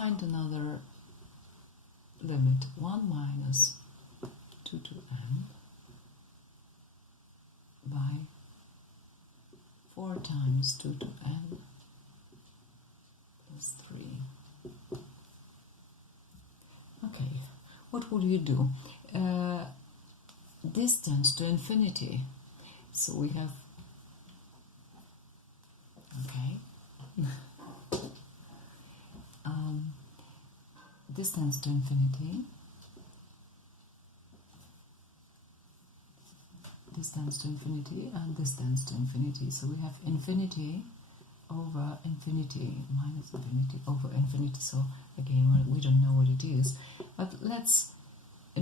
find another limit, 1 minus 2 to n by 4 times 2 to n plus 3. Okay, what would you do? This tends to infinity, so we have, okay, this tends to infinity, this tends to infinity, and this tends to infinity. So we have infinity over infinity minus infinity over infinity. So again, we don't know what it is. But let's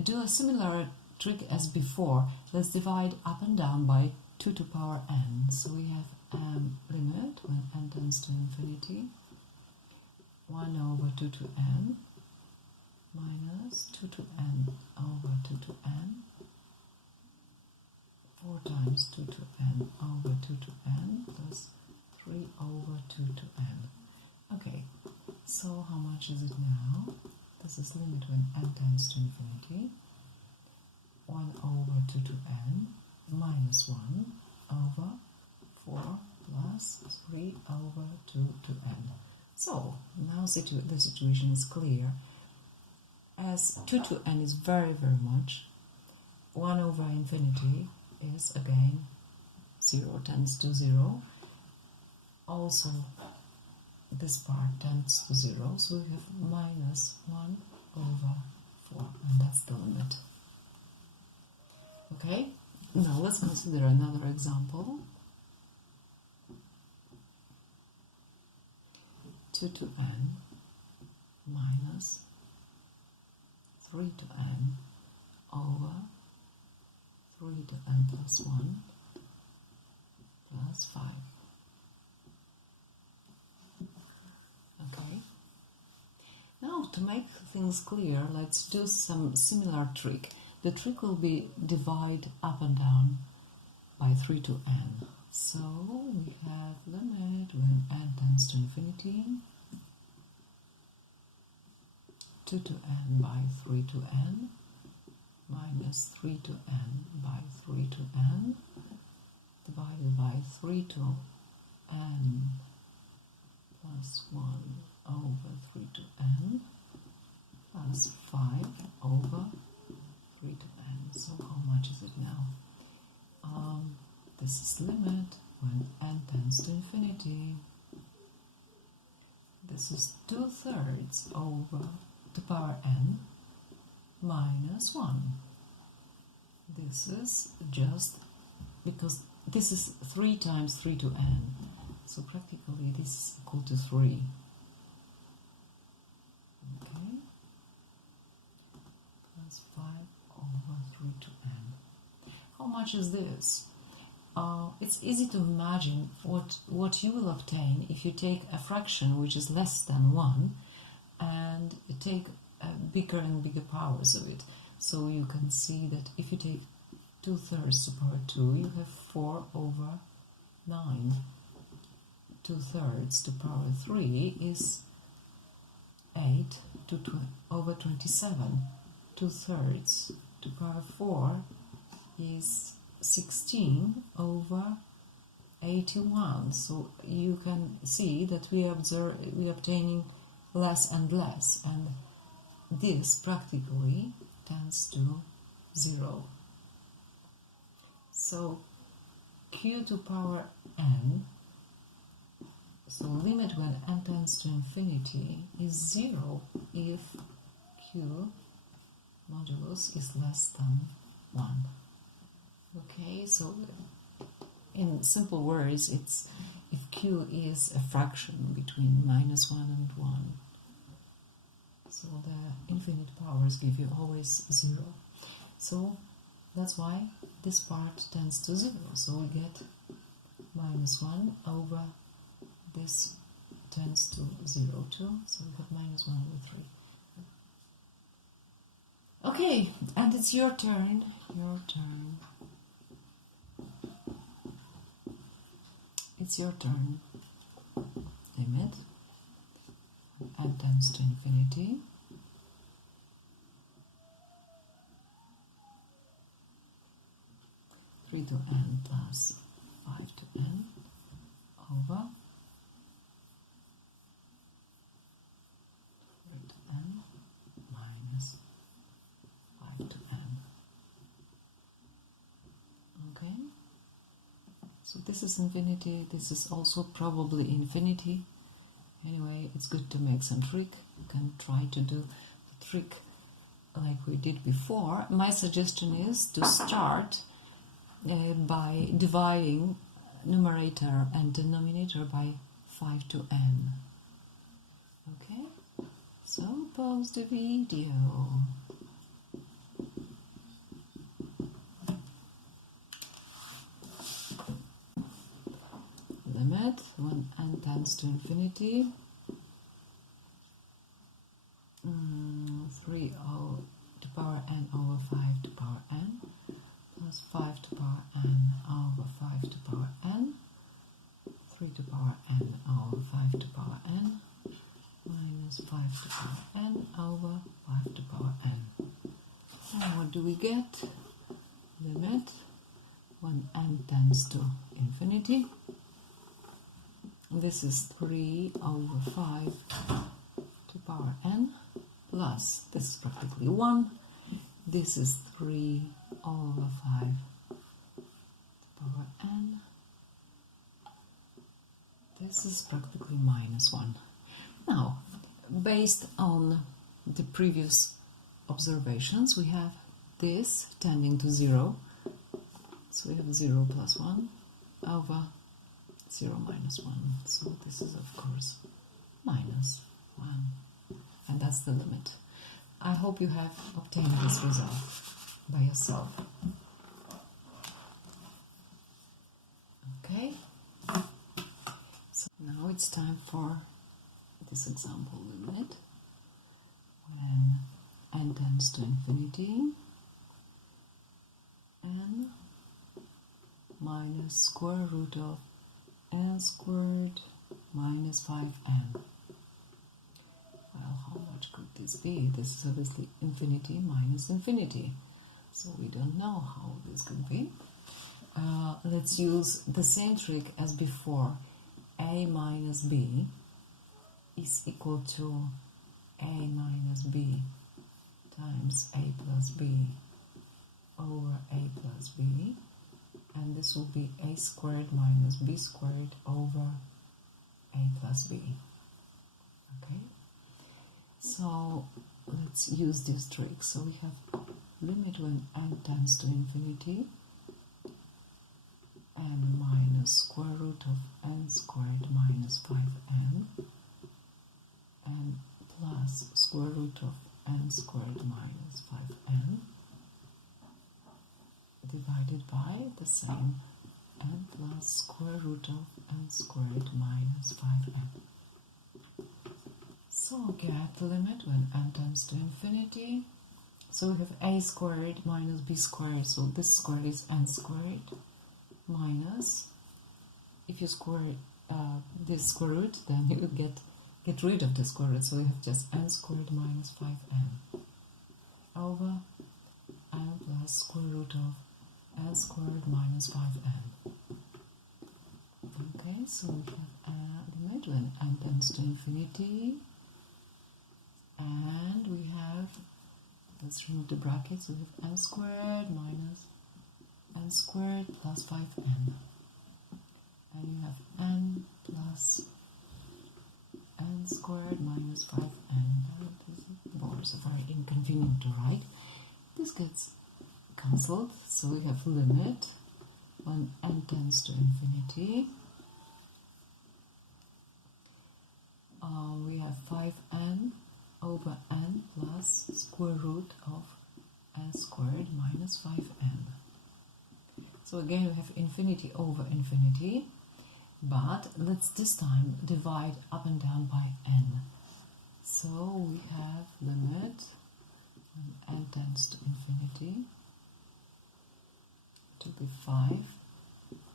do a similar trick as before. Let's divide up and down by 2 to power n. So we have limit when n tends to infinity, 1 over 2 to n minus 2 to n over 2 to n, 4 times 2 to n over 2 to n plus 3 over 2 to n. Okay, so how much is it now? This is limit when n tends to infinity, 1 over 2 to n minus 1 over 4 plus 3 over 2 to n. So now the situation is clear. As 2 to n is very, very much, 1 over infinity is again 0, tends to 0. Also, this part tends to 0, so we have minus 1 over 4, and that's the limit. Okay, now let's consider another example. 2 to n minus 3 to n over 3 to n plus 1 plus 5. Okay. Now, to make things clear, let's do some similar trick. The trick will be divide up and down by 3 to n. So we have limit when n tends to infinity, 2 to n by 3 to n minus 3 to n by 3 to n divided by 3 to n plus 1 over 3 to n plus 5 over 3 to n. So how much is it now? This is limit when n tends to infinity. This is 2/3 over the power n minus 1. This is just because this is 3 times 3 to n, so practically this is equal to 3. Okay, plus 5 over 3 to n. How much is this? It's easy to imagine what you will obtain if you take a fraction which is less than 1 and you take bigger and bigger powers of it. So you can see that if you take 2/3 to power 2, you have 4 over 9. 2/3 to power 3 is 8 over 27. 2/3 to power 4 is 16 over 81. So you can see that we are obtaining less and less, and this practically tends to 0. So q to power n, so limit when n tends to infinity is 0 if q modulus is less than 1. Okay, so in simple words, it's if q is a fraction between -1 and 1. So the infinite powers give you always 0. So that's why this part tends to 0. So we get -1 over this tends to 0 too. So we have -1 over 3. Okay, and it's your turn. Your turn. It's your turn. Limit n tends to infinity. Three to n plus 5 to n over 3 to n minus 5 to n. Okay, so this is infinity, this is also probably infinity. Anyway, it's good to make some trick. You can try to do the trick like we did before. My suggestion is to start by dividing numerator and denominator by 5 to n. Okay, so pause the video. Limit when n tends to infinity. 3 to power n over 5 to power n plus 5 to power n over 5 to power n, 3 to power n over 5 to power n minus 5 to power n over 5 to power n. And what do we get? Limit when n tends to infinity. This is 3 over 5 to power n plus, this is practically 1, this is 3 over 5 to power n, this is practically minus 1. Now, based on the previous observations, we have this tending to 0, so we have 0 plus 1 over 0 minus 1, so this is of course minus 1, and that's the limit. I hope you have obtained this result by yourself. Okay, so now it's time for this example limit when n tends to infinity, n minus square root of n squared minus 5n. Well, how much could this be? This is obviously infinity minus infinity, so we don't know how this could be. Let's use the same trick as before. A minus b is equal to a minus b times a plus b over a plus b, and this will be a squared minus b squared over a plus b. Okay, so let's use this trick. So we have limit when n tends to infinity, n minus square root of n squared minus 5n, and plus square root of n squared minus 5n, divided by the same n plus square root of n squared minus 5n. So get the limit when n tends to infinity. So we have a squared minus b squared, so this squared is n squared, minus, if you square this square root, then you will get rid of the square root, so we have just n squared minus 5n over n plus square root of n squared minus 5n. Okay, so we have a limit when n tends to infinity, and we have, let's remove the brackets, we have n squared minus n squared plus 5n, and you have n plus n squared minus 5n. These bars are very inconvenient to write. This gets cancelled, so we have limit when n tends to infinity. We have 5n over n plus square root of n squared minus 5n. So again we have infinity over infinity, but let's this time divide up and down by n. So we have limit when n tends to infinity, it will be 5,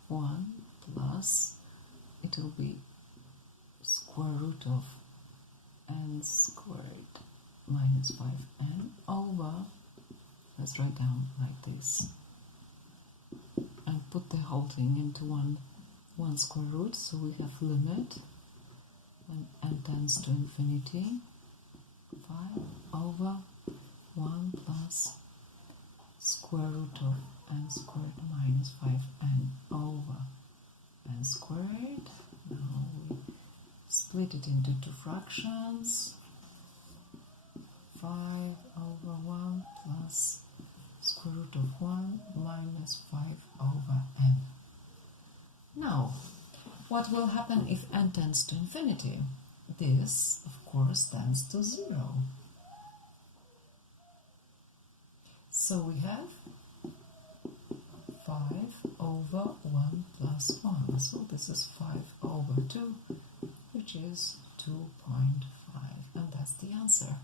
1 plus, it will be square root of n squared minus 5n over, let's write down like this, and put the whole thing into one square root, so we have limit when n tends to infinity, 5 over 1 plus square root of n squared minus 5n over n squared. Now we split it into two fractions, 5 over 1 plus square root of 1 minus 5 over n. Now, what will happen if n tends to infinity? This, of course, tends to 0. So we have 5 over 1 plus 1. So this is 5 over 2, which is 2.5. And that's the answer.